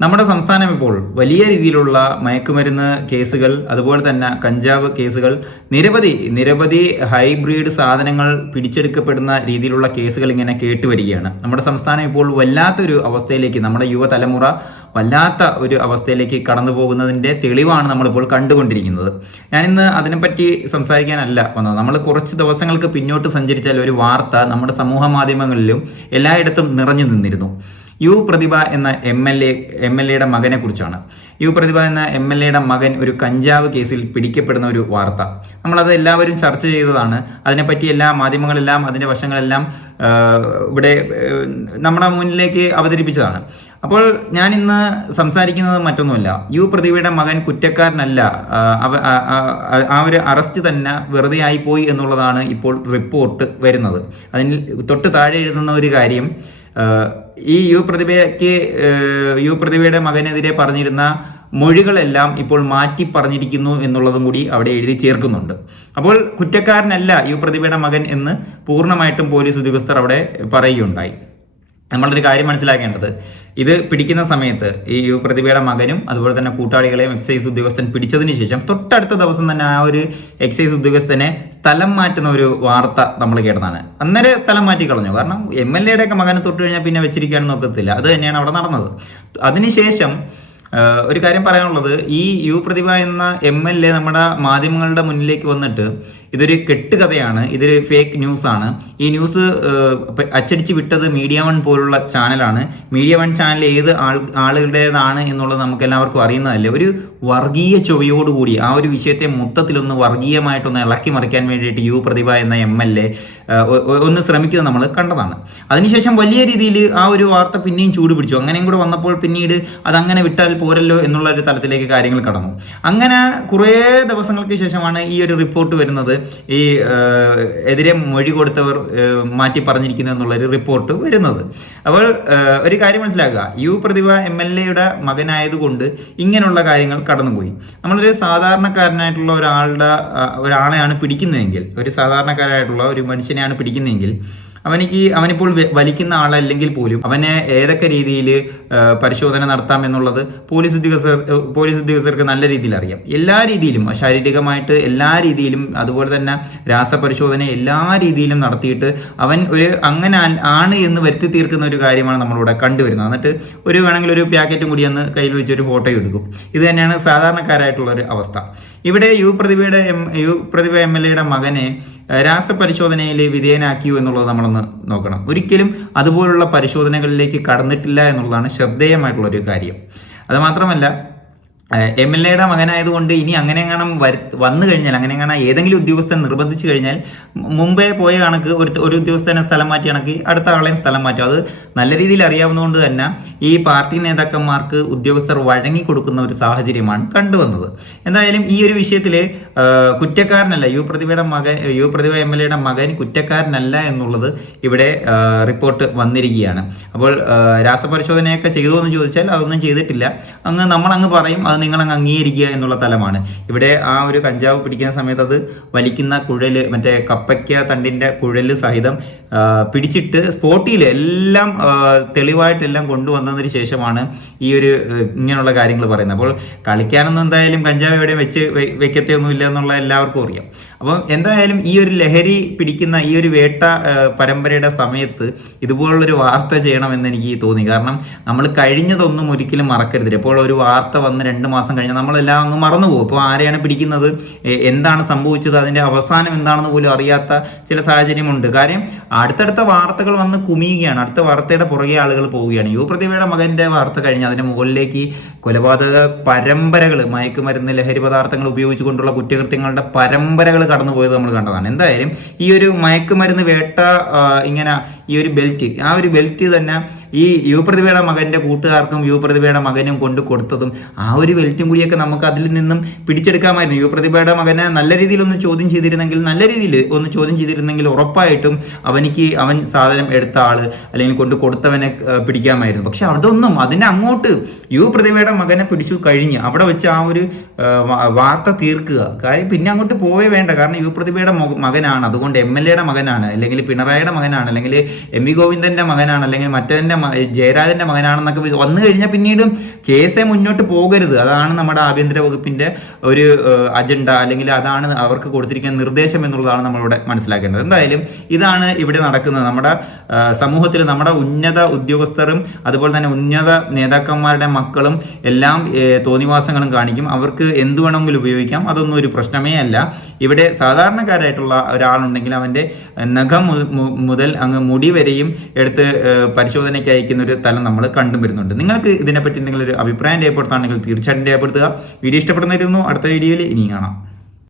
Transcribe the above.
നമ്മുടെ സംസ്ഥാനം ഇപ്പോൾ വലിയ രീതിയിലുള്ള മയക്കുമരുന്ന് കേസുകൾ അതുപോലെ തന്നെ കഞ്ചാവ് കേസുകൾ നിരവധി നിരവധി ഹൈബ്രിഡ് സാധനങ്ങൾ പിടിച്ചെടുക്കപ്പെടുന്ന രീതിയിലുള്ള കേസുകൾ ഇങ്ങനെ കേട്ടുവരികയാണ്. നമ്മുടെ സംസ്ഥാനം ഇപ്പോൾ വല്ലാത്തൊരു അവസ്ഥയിലേക്ക് നമ്മുടെ യുവതലമുറ വല്ലാത്ത ഒരു അവസ്ഥയിലേക്ക് കടന്നു പോകുന്നതിന്റെ തെളിവാണ് നമ്മളിപ്പോൾ കണ്ടുകൊണ്ടിരിക്കുന്നത്. ഞാനിന്ന് അതിനെപ്പറ്റി സംസാരിക്കാനല്ല വന്നത്. നമ്മൾ കുറച്ച് ദിവസങ്ങൾക്ക് പിന്നോട്ട് സഞ്ചരിച്ചാൽ ഒരു വാർത്ത നമ്മുടെ സമൂഹ മാധ്യമങ്ങളിലും എല്ലായിടത്തും നിറഞ്ഞു നിന്നിരുന്നു. യു പ്രതിഭ എന്ന M L A M L എയുടെ മകനെ കുറിച്ചാണ്. യു പ്രതിഭ എന്ന എം എൽ എയുടെ മകൻ ഒരു കഞ്ചാവ് കേസിൽ പിടിക്കപ്പെടുന്ന ഒരു വാർത്ത. നമ്മളത് എല്ലാവരും ചർച്ച ചെയ്തതാണ്. അതിനെപ്പറ്റി എല്ലാ മാധ്യമങ്ങളെല്ലാം അതിന്റെ വശങ്ങളെല്ലാം ഇവിടെ നമ്മുടെ മുന്നിലേക്ക് അവതരിപ്പിച്ചതാണ്. അപ്പോൾ ഞാൻ ഇന്ന് സംസാരിക്കുന്നത് മറ്റൊന്നുമല്ല. യു പ്രതിഭയുടെ മകൻ കുറ്റക്കാരനല്ല. ആ, ഒരു അറസ്റ്റ് തന്നെ വെറുതെ ആയിപ്പോയി എന്നുള്ളതാണ് ഇപ്പോൾ റിപ്പോർട്ട് വരുന്നത്. അതിൽ തൊട്ട് താഴെ എഴുതുന്ന ഒരു കാര്യം ഈ യു പ്രതിഭയ്ക്ക് യു പ്രതിഭയുടെ മകനെതിരെ പറഞ്ഞിരുന്ന മൊഴികളെല്ലാം ഇപ്പോൾ മാറ്റി പറഞ്ഞിരിക്കുന്നു എന്നുള്ളതും കൂടി അവിടെ എഴുതി ചേർക്കുന്നുണ്ട്. അപ്പോൾ കുറ്റക്കാരനല്ല യു പ്രതിഭയുടെ മകൻ എന്ന് പൂർണമായിട്ടും പോലീസ് ഉദ്യോഗസ്ഥർ അവിടെ പറയുകയുണ്ടായി. നമ്മളൊരു കാര്യം മനസ്സിലാക്കേണ്ടത്. ഇത് പിടിക്കുന്ന സമയത്ത് ഈ പ്രതിഭയുടെ മകനും അതുപോലെ തന്നെ കൂട്ടാളികളെയും എക്സൈസ് ഉദ്യോഗസ്ഥൻ പിടിച്ചതിന് ശേഷം തൊട്ടടുത്ത ദിവസം തന്നെ ആ ഒരു എക്സൈസ് ഉദ്യോഗസ്ഥനെ സ്ഥലം മാറ്റുന്ന ഒരു വാർത്ത നമ്മൾ കേട്ടതാണ്. അന്നേരം സ്ഥലം മാറ്റി കളഞ്ഞു. കാരണം എം എൽ എയുടെ ഒക്കെ മകനെ തൊട്ട് കഴിഞ്ഞാൽ പിന്നെ വെച്ചിരിക്കാൻ നോക്കത്തില്ല അത് തന്നെയാണ് അവിടെ നടന്നത്. അതിനുശേഷം ഒരു കാര്യം പറയാനുള്ളത് ഈ യു പ്രതിഭ എന്ന എം എൽ എ നമ്മുടെ മാധ്യമങ്ങളുടെ മുന്നിലേക്ക് വന്നിട്ട് ഇതൊരു കെട്ടുകഥയാണ് ഇതൊരു ഫേക്ക് ന്യൂസ് ആണ്. ഈ ന്യൂസ് അച്ചടിച്ച് വിട്ടത് മീഡിയ വൺ പോലുള്ള ചാനലാണ്. മീഡിയ വൺ ചാനൽ ഏത് ആൾ ആളുകളുടേതാണ് എന്നുള്ളത് നമുക്ക് എല്ലാവർക്കും അറിയുന്നതല്ലേ? ഒരു വർഗീയ ചൊവയോടുകൂടി ആ ഒരു വിഷയത്തെ മൊത്തത്തിലൊന്ന് വർഗീയമായിട്ടൊന്ന് ഇളക്കി മറിക്കാൻ വേണ്ടിയിട്ട് യു പ്രതിഭ എന്ന എം എൽ എ ഒന്ന് ശ്രമിക്കുന്നത് നമ്മൾ കണ്ടതാണ്. അതിനുശേഷം വലിയ രീതിയിൽ ആ ഒരു വാർത്ത പിന്നെയും ചൂട് പിടിച്ചു. അങ്ങനെയും കൂടെ വന്നപ്പോൾ പിന്നീട് അതങ്ങനെ വിട്ടാൽ പോരല്ലോ എന്നുള്ള ഒരു തലത്തിലേക്ക് കാര്യങ്ങൾ കടന്നു. അങ്ങനെ കുറേ ദിവസങ്ങൾക്ക് ശേഷമാണ് ഈ ഒരു റിപ്പോർട്ട് വരുന്നത്. ഈ എതിരെ മൊഴി കൊടുത്തവർ മാറ്റി പറഞ്ഞിരിക്കുന്നു എന്നുള്ളൊരു റിപ്പോർട്ട് വരുന്നത്. അപ്പോൾ ഒരു കാര്യം മനസ്സിലാക്കുക. യു പ്രതിഭ എം എൽ എയുടെ മകനായതുകൊണ്ട് ഇങ്ങനെയുള്ള കാര്യങ്ങൾ കടന്നുപോയി. നമ്മളൊരു സാധാരണക്കാരനായിട്ടുള്ള ഒരാളുടെ ഒരാളെയാണ് പിടിക്കുന്നതെങ്കിൽ ഒരു സാധാരണക്കാരായിട്ടുള്ള ഒരു മനുഷ്യനെയാണ് പിടിക്കുന്നതെങ്കിൽ അവനിക്ക് അവനിപ്പോൾ വലിക്കുന്ന ആളല്ലെങ്കിൽ പോലും അവനെ ഏതൊക്കെ രീതിയിൽ പരിശോധന നടത്താം എന്നുള്ളത് പോലീസ് ഉദ്യോഗസ്ഥർ പോലീസ് ഉദ്യോഗസ്ഥർക്ക് നല്ല രീതിയിൽ അറിയാം. എല്ലാ രീതിയിലും ശാരീരികമായിട്ട് എല്ലാ രീതിയിലും അതുപോലെ തന്നെ രാസപരിശോധന എല്ലാ രീതിയിലും നടത്തിയിട്ട് അവൻ ഒരു അങ്ങനെ ആണ് എന്ന് വരുത്തി തീർക്കുന്ന ഒരു കാര്യമാണ് നമ്മളിവിടെ കണ്ടുവരുന്നത്. എന്നിട്ട് ഒരു വേണമെങ്കിൽ ഒരു പാക്കറ്റും കൂടി അന്ന് കയ്യിൽ വെച്ച് ഒരു ഫോട്ടോ എടുക്കും. ഇത് തന്നെയാണ് സാധാരണക്കാരായിട്ടുള്ള ഒരു അവസ്ഥ. ഇവിടെ U പ്രതിഭയുടെ M U Prathibha M L എയുടെ മകനെ രാസപരിശോധനയിൽ വിധേയനാക്കിയോ എന്നുള്ളത് നമ്മളൊന്ന് നോക്കണം. ഒരിക്കലും അതുപോലുള്ള പരിശോധനകളിലേക്ക് കടന്നിട്ടില്ല എന്നുള്ളതാണ് ശ്രദ്ധേയമായിട്ടുള്ള ഒരു കാര്യം. അത് മാത്രമല്ല എം എൽ എയുടെ മകനായതുകൊണ്ട് ഇനി അങ്ങനെ എങ്ങാനും വരു വന്നു കഴിഞ്ഞാൽ അങ്ങനെ എങ്ങാനും ഏതെങ്കിലും ഉദ്യോഗസ്ഥൻ നിർബന്ധിച്ചു കഴിഞ്ഞാൽ മുമ്പേ പോയ കണക്ക് ഒരു ഒരു ഉദ്യോഗസ്ഥനെ സ്ഥലം മാറ്റി കണക്ക് അടുത്ത ആളെയും സ്ഥലം മാറ്റും. അത് നല്ല രീതിയിൽ അറിയാവുന്നതുകൊണ്ട് തന്നെ ഈ പാർട്ടി നേതാക്കന്മാർക്ക് ഉദ്യോഗസ്ഥർ വഴങ്ങി കൊടുക്കുന്ന ഒരു സാഹചര്യമാണ് കണ്ടുവന്നത്. എന്തായാലും ഈ ഒരു വിഷയത്തിൽ കുറ്റക്കാരനല്ല യു പ്രതിഭയുടെ മകൻ യു പ്രതിഭ എം എൽ എയുടെ മകൻ കുറ്റക്കാരനല്ല എന്നുള്ളത് ഇവിടെ റിപ്പോർട്ട് വന്നിരിക്കുകയാണ്. അപ്പോൾ രാസപരിശോധനയൊക്കെ ചെയ്തു എന്ന് ചോദിച്ചാൽ അതൊന്നും ചെയ്തിട്ടില്ല. അങ്ങ് നമ്മൾ അങ്ങ് പറയും അത് നിങ്ങൾ അങ്ങ് അംഗീകരിക്കുക എന്നുള്ള തലമാണ്. ഇവിടെ ആ ഒരു കഞ്ചാവ് പിടിക്കുന്ന സമയത്ത് അത് വലിക്കുന്ന കുഴൽ മറ്റേ കപ്പയ്ക്ക തണ്ടിന്റെ കുഴൽ സഹിതം പിടിച്ചിട്ട് സ്പോട്ടിൽ എല്ലാം തെളിവായിട്ടെല്ലാം കൊണ്ടുവന്നതിന് ശേഷമാണ് ഈ ഒരു ഇങ്ങനെയുള്ള കാര്യങ്ങൾ പറയുന്നത്. അപ്പോൾ കളിക്കാനൊന്നും എന്തായാലും കഞ്ചാവ് എവിടെയും വെച്ച് വെ- വെക്കത്തെയൊന്നുമില്ല എന്നുള്ള എല്ലാവർക്കും അറിയാം. അപ്പം എന്തായാലും ഈ ഒരു ലഹരി പിടിക്കുന്ന ഈ ഒരു വേട്ട പരമ്പരയുടെ സമയത്ത് ഇതുപോലുള്ളൊരു വാർത്ത ചെയ്യണമെന്ന് എനിക്ക് തോന്നി. കാരണം നമ്മൾ കഴിഞ്ഞതൊന്നും ഒരിക്കലും മറക്കരുത്. ഇപ്പോൾ ഒരു വാർത്ത വന്ന് രണ്ട് മാസം കഴിഞ്ഞാൽ നമ്മളെല്ലാം അങ്ങ് മറന്നുപോകും. ഇപ്പോൾ ആരെയാണ് പിടിക്കുന്നത്? എന്താണ് സംഭവിച്ചത്? അതിന്റെ അവസാനം എന്താണെന്ന് പോലും അറിയാത്ത ചില സാഹചര്യമുണ്ട്. കാര്യം അടുത്തടുത്ത വാർത്തകൾ വന്ന് കുമിയുകയാണ്. അടുത്ത വാർത്തയുടെ പുറകെ ആളുകൾ പോവുകയാണ്. യു പ്രതിഭയുടെ മകന്റെ വാർത്ത കഴിഞ്ഞ് അതിന്റെ മുകളിലേക്ക് കൊലപാതക പരമ്പരകൾ മയക്കുമരുന്ന് ലഹരി പദാർത്ഥങ്ങൾ ഉപയോഗിച്ചുകൊണ്ടുള്ള കുറ്റകൃത്യങ്ങളുടെ പരമ്പരകൾ കടന്നുപോയത് നമ്മൾ കണ്ടതാണ്. എന്തായാലും ഈ ഒരു മയക്കുമരുന്ന് വേട്ട ഇങ്ങനെ ഈ ഒരു ബെൽറ്റ് ആ ഒരു ബെൽറ്റ് തന്നെ ഈ യു പ്രതിഭയുടെ മകന്റെ കൂട്ടുകാർക്കും യു പ്രതിഭയുടെ മകനും കൊണ്ട് കൊടുത്തതും ആ ഒരു ബെൽറ്റും കൂടിയൊക്കെ നമുക്ക് അതിൽ നിന്നും പിടിച്ചെടുക്കാമായിരുന്നു. യുവപ്രതിഭയുടെ മകനെ നല്ല രീതിയിൽ ഒന്ന് ചോദ്യം ചെയ്തിരുന്നെങ്കിൽ നല്ല രീതിയിൽ ഒന്ന് ചോദ്യം ചെയ്തിരുന്നെങ്കിൽ ഉറപ്പായിട്ടും അവനിക്ക് അവൻ സാധനം എടുത്ത ആൾ അല്ലെങ്കിൽ കൊണ്ട് കൊടുത്തവനെ പിടിക്കാമായിരുന്നു. പക്ഷെ അതൊന്നും അതിനെ അങ്ങോട്ട് യുവപ്രതിഭയുടെ മകനെ പിടിച്ചു കഴിഞ്ഞ് അവിടെ വെച്ച് ആ ഒരു വാർത്ത തീർക്കുക. കാര്യം പിന്നെ അങ്ങോട്ട് പോവേ വേണ്ട. കാരണം യുവപ്രതിഭയുടെ മകനാണ്. അതുകൊണ്ട് എം എൽ എയുടെ മകനാണ്. അല്ലെങ്കിൽ പിണറായിയുടെ മകനാണ്. അല്ലെങ്കിൽ എം വി ഗോവിന്ദന്റെ മകനാണ്. അല്ലെങ്കിൽ മറ്റേ ജയരാജന്റെ മകനാണെന്നൊക്കെ വന്നു കഴിഞ്ഞാൽ പിന്നീട് കേസേ മുന്നോട്ട് പോകരുത്. അതാണ് നമ്മുടെ ആഭ്യന്തര വകുപ്പിന്റെ ഒരു അജണ്ട അല്ലെങ്കിൽ അതാണ് അവർക്ക് കൊടുത്തിരിക്കുന്ന നിർദ്ദേശം എന്നുള്ളതാണ് നമ്മളിവിടെ മനസ്സിലാക്കേണ്ടത്. എന്തായാലും ഇതാണ് ഇവിടെ നടക്കുന്നത്. നമ്മുടെ സമൂഹത്തിൽ നമ്മുടെ ഉന്നത ഉദ്യോഗസ്ഥരും അതുപോലെ തന്നെ ഉന്നത നേതാക്കന്മാരുടെ മക്കളും എല്ലാം തോന്നിവാസങ്ങളും കാണിക്കും. അവർക്ക് എന്ത് വേണമെങ്കിലും ഉപയോഗിക്കാം. അതൊന്നും ഒരു പ്രശ്നമേ അല്ല. ഇവിടെ സാധാരണക്കാരായിട്ടുള്ള ഒരാളുണ്ടെങ്കിൽ അവന്റെ നഖം മുതൽ അങ്ങ് മുടി വരെയും എടുത്ത് പരിശോധനയ്ക്ക് അയക്കുന്ന ഒരു തലം നമ്മൾ കണ്ടുവരുന്നുണ്ട്. നിങ്ങൾക്ക് ഇതിനെപ്പറ്റി എന്തെങ്കിലും ഒരു അഭിപ്രായം രേഖപ്പെടുത്താണെങ്കിൽ തീർച്ചയായിട്ടും രേഖപ്പെടുത്തുക. വീഡിയോ ഇഷ്ടപ്പെടുന്നതായിരുന്നു അടുത്ത വീഡിയോയിൽ ഇനിയും കാണാം.